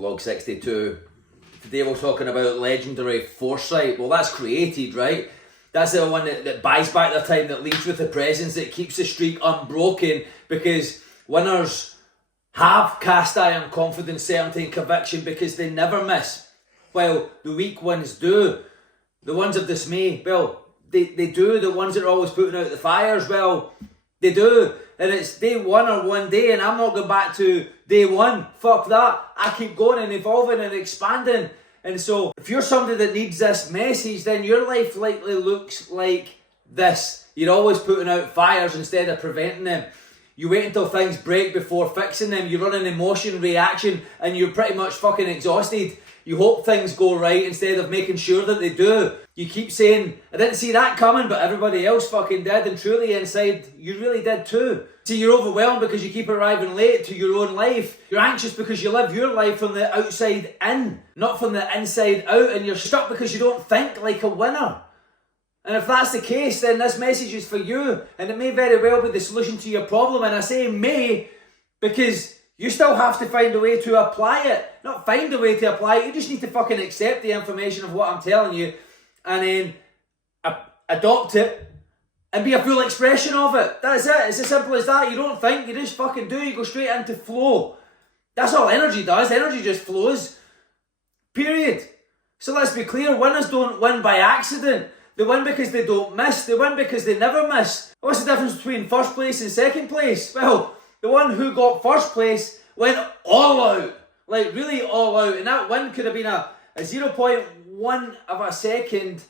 Vlog 62. Today we're talking about legendary Foresight. Well, that's created, right? That's the one that buys back their time, that leads with the presence, that keeps the streak unbroken, because winners have cast iron confidence, certainty and conviction because they never miss. While the weak ones do. The ones of dismay, well, they do. The ones that are always putting out the fires, well, they do. And it's day one or one day, and I'm not going back to day one. Fuck that. I keep going and evolving and expanding. And so, if you're somebody that needs this message, then your life likely looks like this. You're always putting out fires instead of preventing them. You wait until things break before fixing them. You run an emotion reaction and you're pretty much fucking exhausted. You hope things go right instead of making sure that they do. You keep saying, I didn't see that coming, but everybody else fucking did, and truly inside, you really did too. See, you're overwhelmed because you keep arriving late to your own life. You're anxious because you live your life from the outside in, not from the inside out, and you're stuck because you don't think like a winner. And if that's the case, then this message is for you, and it may very well be the solution to your problem. And I say may because you still have to find a way to apply it. Not find a way to apply it, you just need to fucking accept the information of what I'm telling you and then adopt it and be a full expression of it. That's it, it's as simple as that. You don't think, you just fucking do, you go straight into flow. That's all energy does, energy just flows. Period. So let's be clear, winners don't win by accident. They win because they don't miss, they win because they never miss. What's the difference between first place and second place? Well, the one who got first place went all out, like really all out, and that win could have been a 0.1 of a second,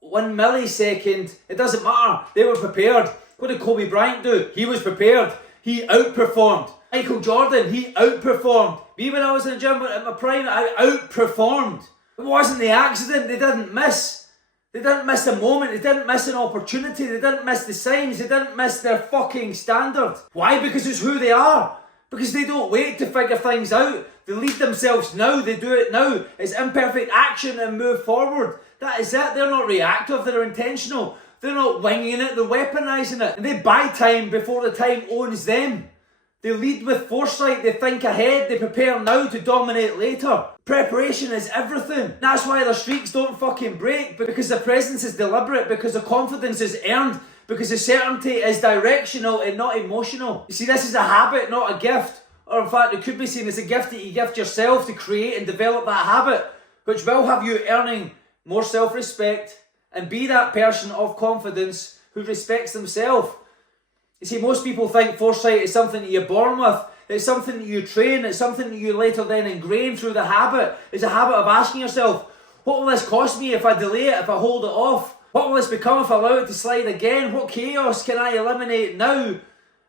1 millisecond, it doesn't matter, they were prepared. What did Kobe Bryant do? He was prepared, he outperformed. Michael Jordan, he outperformed. Me when I was in the gym at my prime, I outperformed. It wasn't the accident, they didn't miss. They didn't miss a moment, they didn't miss an opportunity, they didn't miss the signs, they didn't miss their fucking standard. Why? Because it's who they are. Because they don't wait to figure things out. They lead themselves now, they do it now. It's imperfect action and move forward. That is it, they're not reactive, they're intentional. They're not winging it, they're weaponising it. And they buy time before the time owns them. They lead with foresight, they think ahead, they prepare now to dominate later. Preparation is everything. That's why their streaks don't fucking break, because the presence is deliberate, because the confidence is earned, because the certainty is directional and not emotional. You see, this is a habit, not a gift. Or in fact, it could be seen as a gift that you gift yourself to create and develop that habit, which will have you earning more self-respect and be that person of confidence who respects themselves. You see, most people think foresight is something that you're born with. It's something that you train. It's something that you later then ingrain through the habit. It's a habit of asking yourself, what will this cost me if I delay it, if I hold it off? What will this become if I allow it to slide again? What chaos can I eliminate now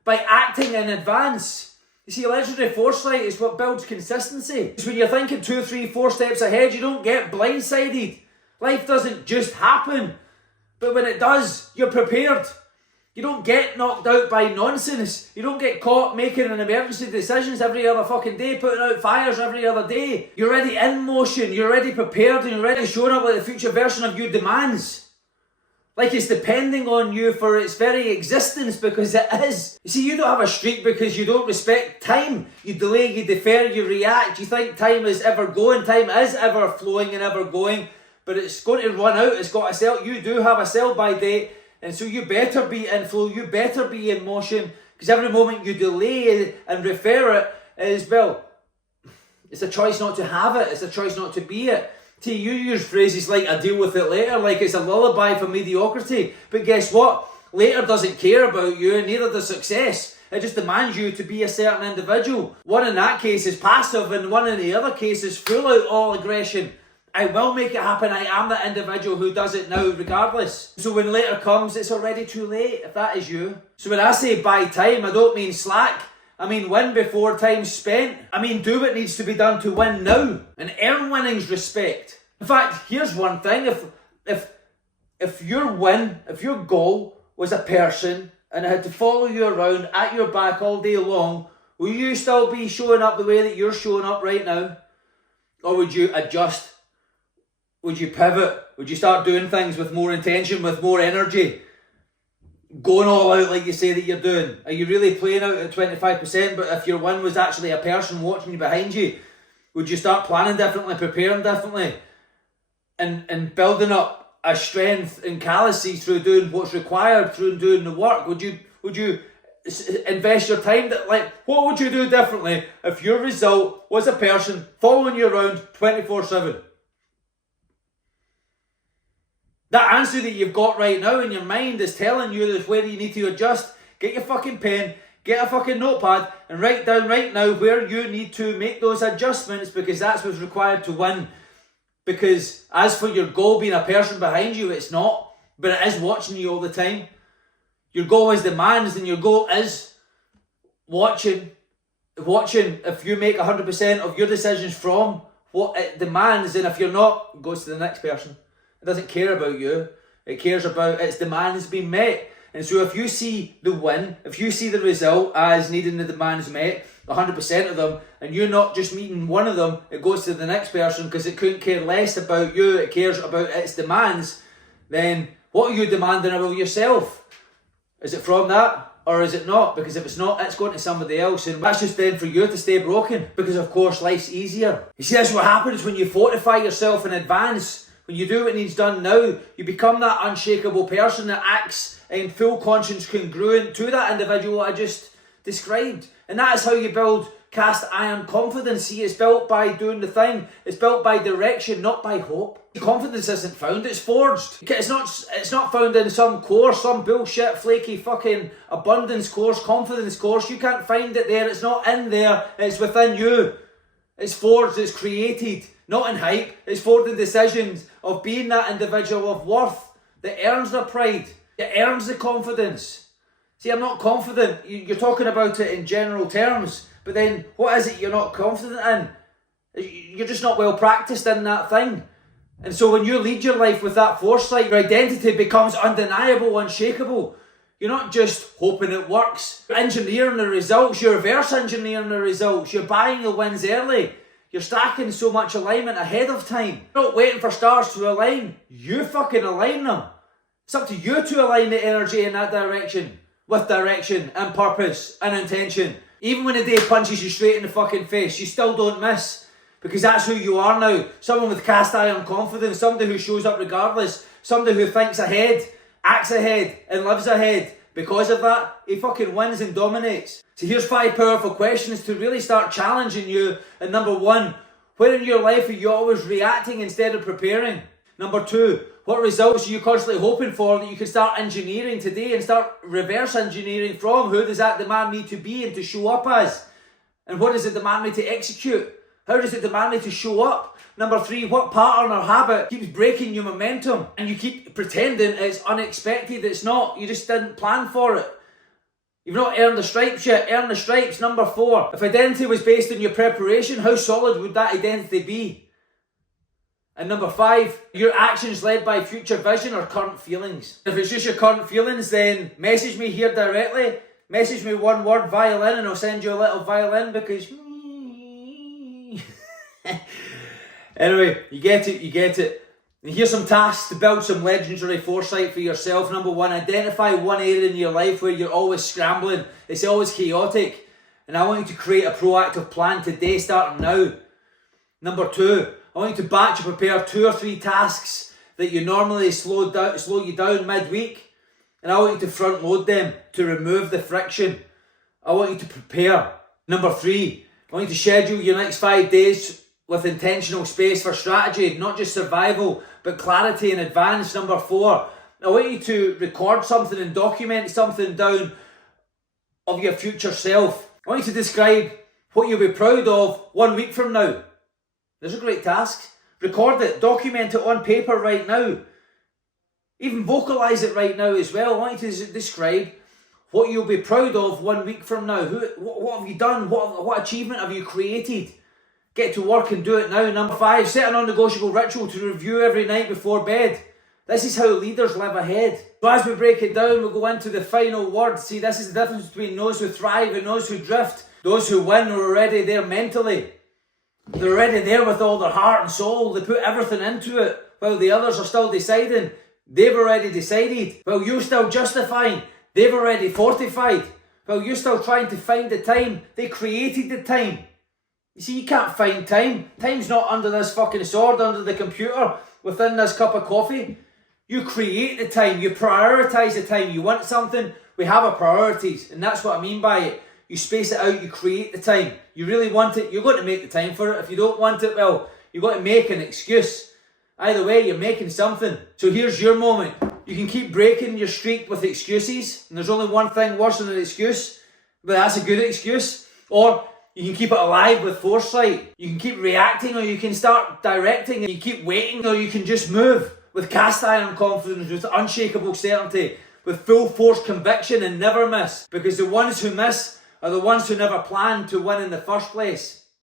by acting in advance? You see, legendary foresight is what builds consistency. It's when you're thinking 2, 3, 4 steps ahead, you don't get blindsided. Life doesn't just happen. But when it does, you're prepared. You don't get knocked out by nonsense. You don't get caught making an emergency decisions every other fucking day, putting out fires every other day. You're already in motion, you're already prepared, and you're already showing up like the future version of you demands. Like it's depending on you for its very existence, because it is. You see, you don't have a streak because you don't respect time. You delay, you defer, you react. You think time is ever going. Time is ever flowing and ever going, but it's going to run out. It's got a sell. You do have a sell-by date. And so you better be in flow, you better be in motion, because every moment you delay and refer it is, well, it's a choice not to have it, it's a choice not to be it. See, you use phrases like, I deal with it later, like it's a lullaby for mediocrity. But guess what? Later doesn't care about you, and neither does success. It just demands you to be a certain individual. One in that case is passive, and one in the other case is full out all aggression. I will make it happen. I am the individual who does it now regardless. So when later comes, it's already too late, if that is you. So when I say buy time, I don't mean slack. I mean win before time's spent. I mean do what needs to be done to win now. And earn winning's respect. In fact, here's one thing. If your goal was a person and it had to follow you around at your back all day long, will you still be showing up the way that you're showing up right now? Or would you adjust? Would you pivot? Would you start doing things with more intention, with more energy? Going all out like you say that you're doing? Are you really playing out at 25%? But if your win was actually a person watching you behind you, Would you start planning differently, preparing differently, and building up a strength and callous through doing what's required, through doing the work? Would you invest your time what would you do differently if your result was a person following you around 24/7? That answer that you've got right now in your mind is telling you that where you need to adjust. Get your fucking pen, get a fucking notepad, and write down right now where you need to make those adjustments, because that's what's required to win. Because as for your goal being a person behind you, it's not, but it is watching you all the time. Your goal is demands, and your goal is watching if you make 100% of your decisions from what it demands, and if you're not, it goes to the next person. It doesn't care about you. It cares about its demands being met. And so if you see the win, if you see the result as needing the demands met, 100% of them, and you're not just meeting one of them, it goes to the next person because it couldn't care less about you, it cares about its demands, then what are you demanding about yourself? Is it from that, or is it not? Because if it's not, it's going to somebody else, and that's just then for you to stay broken, because of course life's easier. You see, that's what happens when you fortify yourself in advance. When you do what needs done now, you become that unshakable person that acts in full conscience congruent to that individual I just described. And that is how you build cast iron confidence. See, it's built by doing the thing. It's built by direction, not by hope. Confidence isn't found, it's forged. It's not found in some course, some bullshit, flaky fucking abundance course, confidence course. You can't find it there. It's not in there. It's within you. It's forged, it's created. Not in hype. It's forged in decisions of being that individual of worth that earns the pride, that earns the confidence. See, I'm not confident. You're talking about it in general terms, but then what is it you're not confident in? You're just not well practiced in that thing. And so when you lead your life with that foresight, your identity becomes undeniable, unshakable. You're not just hoping it works. You're engineering the results. You're reverse engineering the results. You're buying the wins early. You're stacking so much alignment ahead of time. You're not waiting for stars to align. You fucking align them. It's up to you to align the energy in that direction. With direction and purpose and intention. Even when the day punches you straight in the fucking face, you still don't miss. Because that's who you are now. Someone with cast iron confidence. Somebody who shows up regardless. Somebody who thinks ahead, acts ahead, and lives ahead. Because of that, he fucking wins and dominates. So here's 5 powerful questions to really start challenging you. And number 1, where in your life are you always reacting instead of preparing? Number 2, what results are you constantly hoping for that you can start engineering today and start reverse engineering from? Who does that demand me to be and to show up as? And what does it demand me to execute? How does it demand me to show up? Number 3, what pattern or habit keeps breaking your momentum and you keep pretending it's unexpected? It's not. You just didn't plan for it. You've not earned the stripes yet. Earn the stripes. Number 4, if identity was based on your preparation, how solid would that identity be? And number 5, your actions led by future vision or current feelings? If it's just your current feelings, then message me here directly. Message me one word, violin, and I'll send you a little violin because... Anyway, you get it. And here's some tasks to build some legendary foresight for yourself. Number 1, identify one area in your life where you're always scrambling. It's always chaotic. And I want you to create a proactive plan today, starting now. Number 2, I want you to batch or prepare 2 or 3 tasks that you normally slow you down midweek. And I want you to front load them to remove the friction. I want you to prepare. Number 3, I want you to schedule your next 5 days with intentional space for strategy, not just survival, but clarity in advance. Number 4, I want you to record something and document something down of your future self. I want you to describe what you'll be proud of 1 week from now. There's a great task. Record it, document it on paper right now. Even vocalize it right now as well. I want you to describe what you'll be proud of 1 week from now. What have you done? What achievement have you created? Get to work and do it now. Number 5, set a non-negotiable ritual to review every night before bed. This is how leaders live ahead. So as we break it down, we'll go into the final word. See, this is the difference between those who thrive and those who drift. Those who win are already there mentally. They're already there with all their heart and soul. They put everything into it, while the others are still deciding. They've already decided. While you're still justifying, they've already fortified. While you're still trying to find the time, they created the time. You see, you can't find time. Time's not under this fucking sword, under the computer, within this cup of coffee. You create the time. You prioritise the time. You want something, we have our priorities. And that's what I mean by it. You space it out, you create the time. You really want it, you're going to make the time for it. If you don't want it, well, you've got to make an excuse. Either way, you're making something. So here's your moment. You can keep breaking your streak with excuses. And there's only one thing worse than an excuse. But that's a good excuse. Or you can keep it alive with foresight. You can keep reacting, or you can start directing, and you keep waiting, or you can just move with cast iron confidence, with unshakable certainty, with full force conviction, and never miss. Because the ones who miss are the ones who never planned to win in the first place.